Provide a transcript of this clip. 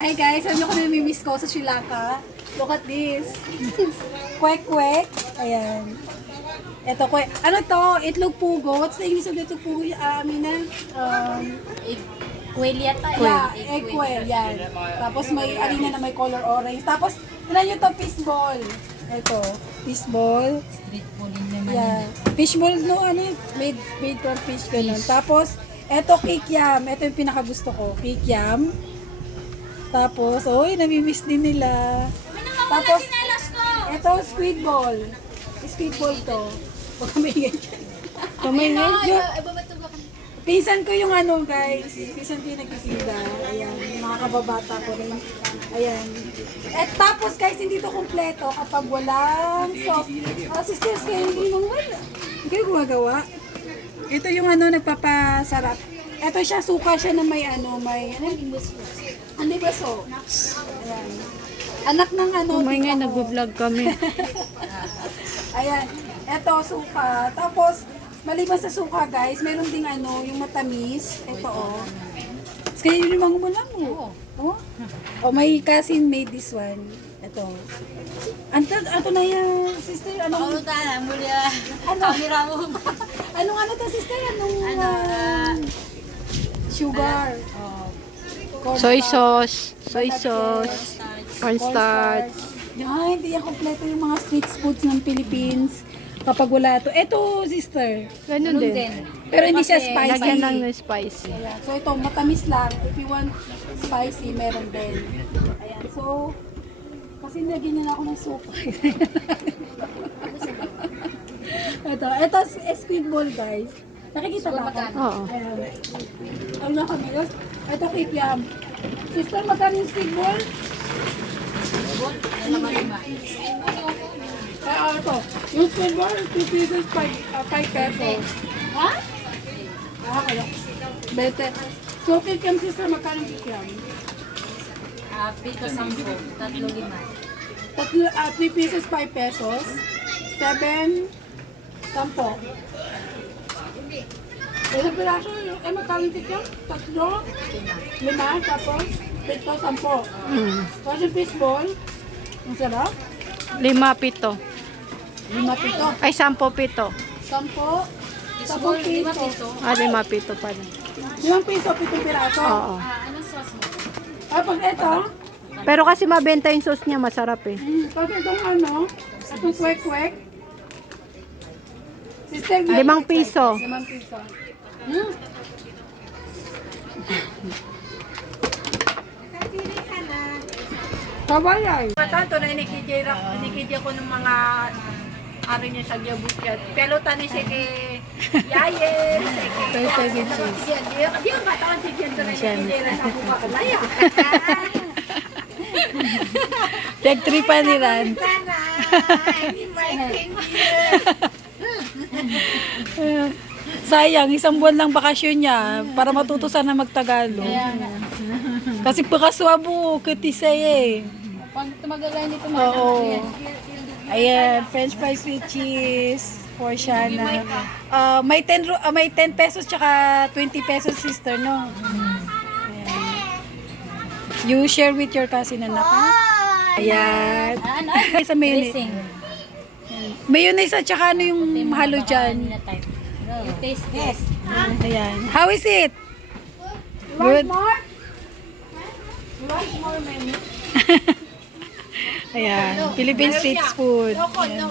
Hi guys, ano ko namimiss ko sa Sri Lanka? Look at this. Kwek-kwek. Ayan. Ito, kwek. Ano to? Itlog pugo. What's the English of itlog pugo? Amina? Quail yata. Yeah, egg quail. Yan. Tapos may arena na may color orange. Tapos, tignan nyo to, fishball. Ito, fishball. Street food din naman. Yeah. Fishball, no, ano yun? Made from fish, ganun. Tapos, ito, kikiam. Ito yung pinakagusto ko. Kikiam. Tapos, oy, namimiss din nila. Tapos, ito, squid ball. Squid ball to. Huwag kami ganyan. Pinsan ko yung ano, guys. Pinsan ko yung nagkikita. Ayan, yung mga kababata ko rin. Ayan. At tapos, guys, hindi to kompleto kapag walang sauce. Sisters, kayo yung wala. Hindi kayo gumagawa. Ito yung ano, nagpapasarap. Ito siya, suka siya na may ano, may, ano, hindi ba so? Ayan. Anak ng ano, Umay nga, tita ko. nag-vlog kami. Ayan. Ito, suka. Tapos, maliban sa suka, guys, meron ding ano, yung matamis. Ito, oh. Kaya yun yung mga umalang mo. Oh. Oh, my cousin made this one. Ito. Anto na yan, sister. Anong, Ano ta? Mula. ano? Kamera mo. Anong ano to, sister? Anong, Ano? sugar. Soy sauce, cornstarch. Yan, hindi yan kompleto yung mga street foods ng Philippines. Kapag wala to. Ito, sister. Ganun din. Pero hindi siya Kasi spicy. Lagyan lang ng spicy. Ayan. So ito, matamis lang. If you want spicy, meron din. Ayan. So, kasi nilagyan niya na ako ng suka. ito, squid ball, guys. Nakikita ba ako? Oo. Ayan. Ano na kami? Ito, kikiam. Sister, magkano yung squid ball? Ito. Yung squid ball, 2 pieces, 5 pesos. Ha? Kaya. Bete. So, kikiam, sister, magkano yung kikiam? Pito 10. 3-5. 3 pieces, 5 pesos. 7, 10. Ilang piraso? Magkano yung kikiam? 3, 5, tapos 7, 10. Tapos yung fishball, ang sarap. 5, 7. 5 pito. Ay, 10, 7. 10, 10 piso. Ah, 5, 7 pala. 5 piso, 7 piraso. Oo. Anong sauce mo? Tapos ito, Pero kasi mabenta yung sauce niya, masarap eh. tapos itong ano, itong kwek-kwek. Sister, 5 piso. 5 piso. Kabalay. Tanto na inikidya ko ng mga ari niya sa Gyabutyat. Pero tani siya kay Yaye, Seven cheese. di ang katawan si Jen to na inikidya sa buka kalaya. Tag 3 pa nilan. Sayang, 1 buwan lang bakasyon niya para matuto sana magtagalog. Kasi pakaswabo, kitisay eh. Pag tumagalan dito Oo. Ayan, french fries with cheese for Shana. May 10 pesos tsaka 20 pesos, sister, no? Ayan. You share with your cousin, anak, ha? Ayan. Sa mayonnaise. Dressing. Mayonnaise at tsaka ano yung halo dyan. Taste test. Ayan. How is it? Good? Ayan. Philippine street food. Ayan.